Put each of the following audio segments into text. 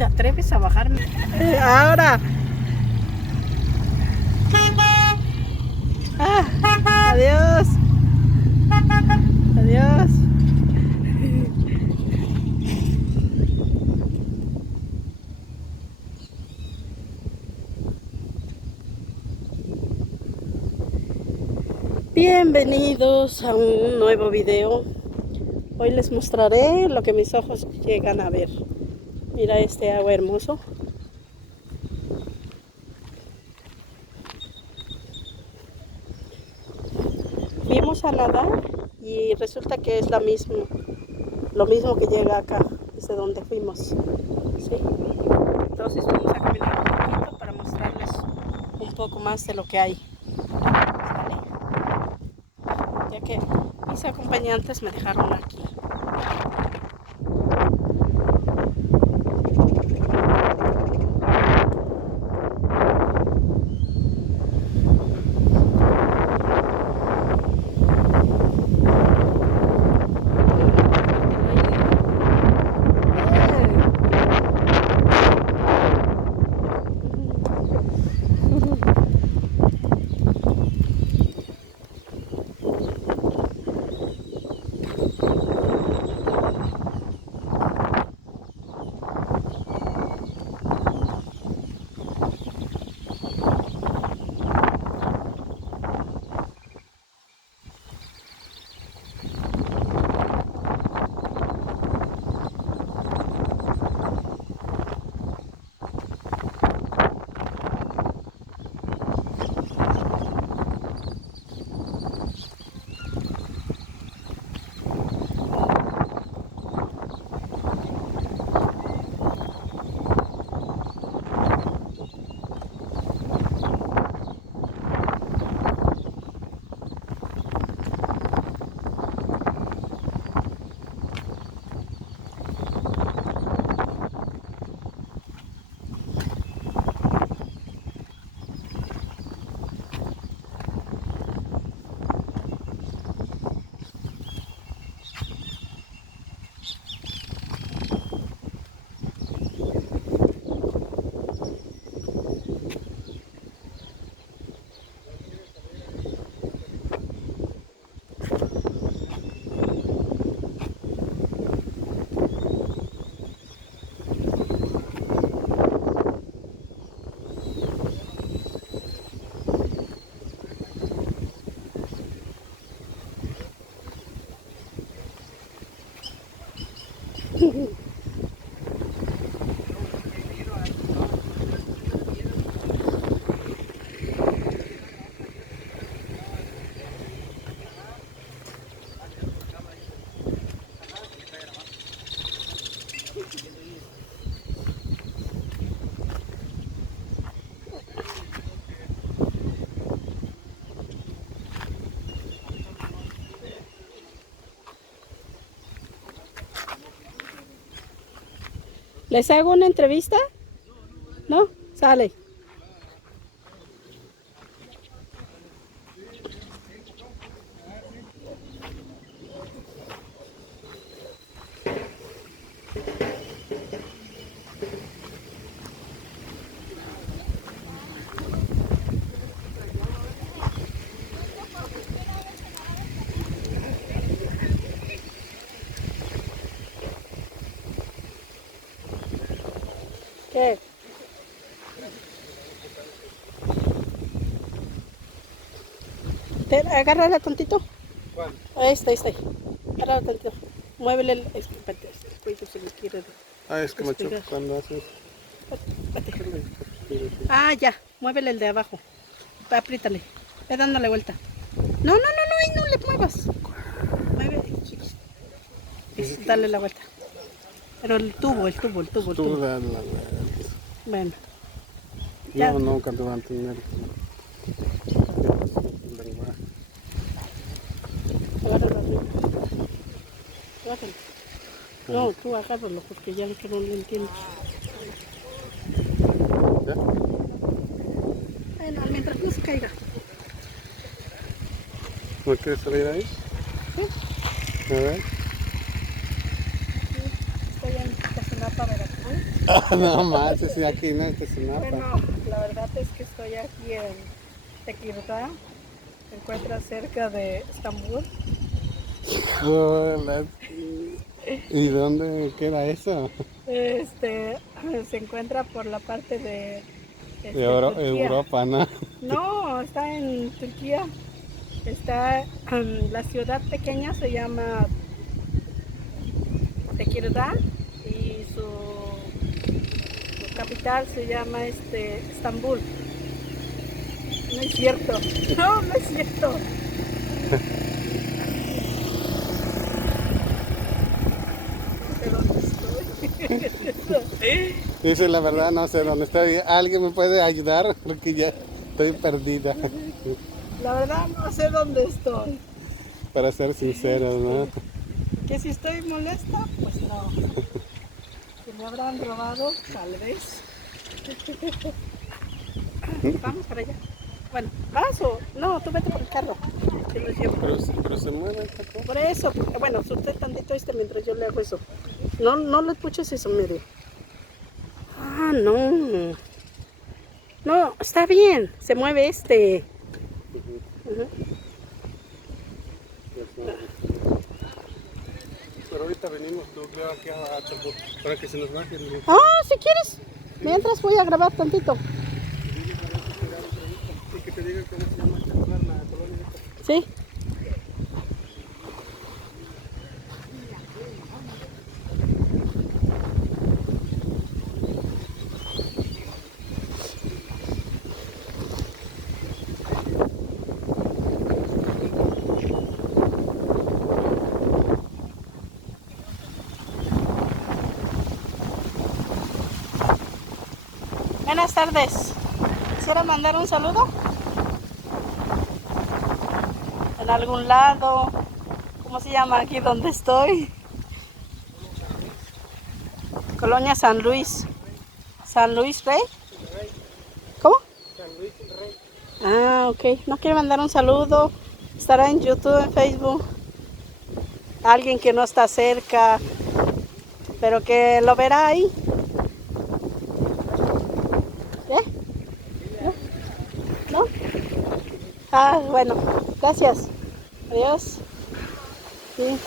¿Te atreves a bajarme? Ahora. Adiós. Adiós. Bienvenidos a un nuevo video. Hoy les mostraré lo que mis ojos llegan a ver. Mira este agua hermoso. Fuimos a nadar y resulta que es lo mismo que llega acá, desde donde fuimos. ¿Sí? Entonces vamos a caminar un poquito para mostrarles un poco más de lo que hay. ¿Sale? Ya que mis acompañantes me dejaron aquí. ¿Les hago una entrevista? ¿No? Sale. ¿Qué? Agárrala tantito. ¿Cuál? Ahí está. Agárrala tantito. Muévele el... Espérate, cuello se le quiere... Es que me choca cuando haces. Espérate. Ya. Muévele el de abajo. Apriétale. Ve dándole vuelta. No, ahí no le muevas. Mueve, chicos. Dale la vuelta. Pero el tubo. Tú dale la vuelta. Bueno. Ya. No, nunca te van a tener. Agárralo arriba. Agárralo. No, tú agárralo porque ya que no lo entiendes. ¿Ya? Bueno, mientras no se caiga. ¿No quieres salir ahí? Sí. A ver. Estoy en Casanapa, Veracruz. No más, sí, aquí no, este es Sinapa. Bueno, la verdad es que estoy aquí en Tekirdağ. Se encuentra cerca de Estambul. Hola. ¿Y dónde queda eso? Se encuentra por la parte de De Turquía. Europa, ¿no? No, está en Turquía. Está la ciudad pequeña se llama Tekirdağ y su capital se llama Estambul. No es cierto. No, no es cierto. No sé dónde estoy. Dice la verdad, no sé dónde estoy. ¿Alguien me puede ayudar? Porque ya estoy perdida. La verdad no sé dónde estoy. Para ser sincero, ¿no? Que si estoy molesta, pues no. Que me habrán robado, tal vez. Vamos para allá. Bueno, ¿vas o? No, tú vete por el carro. Yo los llevo. Pero se mueve esta cosa. Por eso, bueno, surte tantito mientras yo le hago eso. No, no le puches eso, medio. Ah, no. No, está bien. Se mueve este. Ujú. Pero ahorita venimos, tú veo aquí para que se nos baje el... Ah, si quieres. Mientras voy a grabar tantito. Y que te diga cómo se llama este lugar, la colonia. Sí. Buenas tardes. ¿Quisiera mandar un saludo? En algún lado. ¿Cómo se llama aquí donde estoy? Colonia San Luis. ¿San Luis Rey? ¿Cómo? San Luis el Rey. Ah, ok. ¿No quiere mandar un saludo? Estará en YouTube, en Facebook. Alguien que no está cerca, pero que lo verá ahí. ¿Eh? ¿No? ¿No? Ah, bueno. Gracias. Adiós. Sí.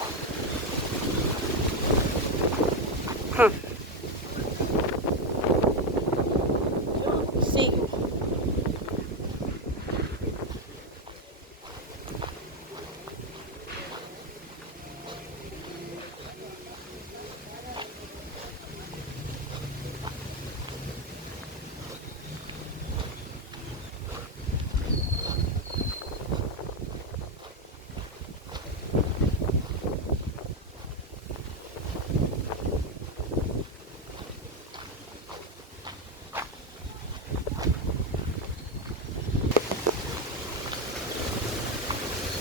Sigo.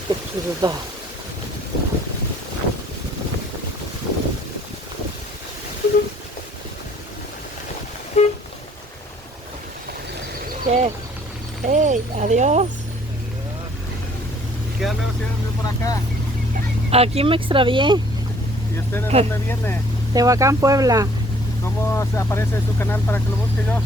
Tekirdağ. ¿Qué? Hey, adiós. ¿Qué anda haciendo por acá? Aquí me extravié. ¿Y usted de dónde viene? Tehuacán, Puebla. ¿Cómo se aparece en su canal para que lo busque yo?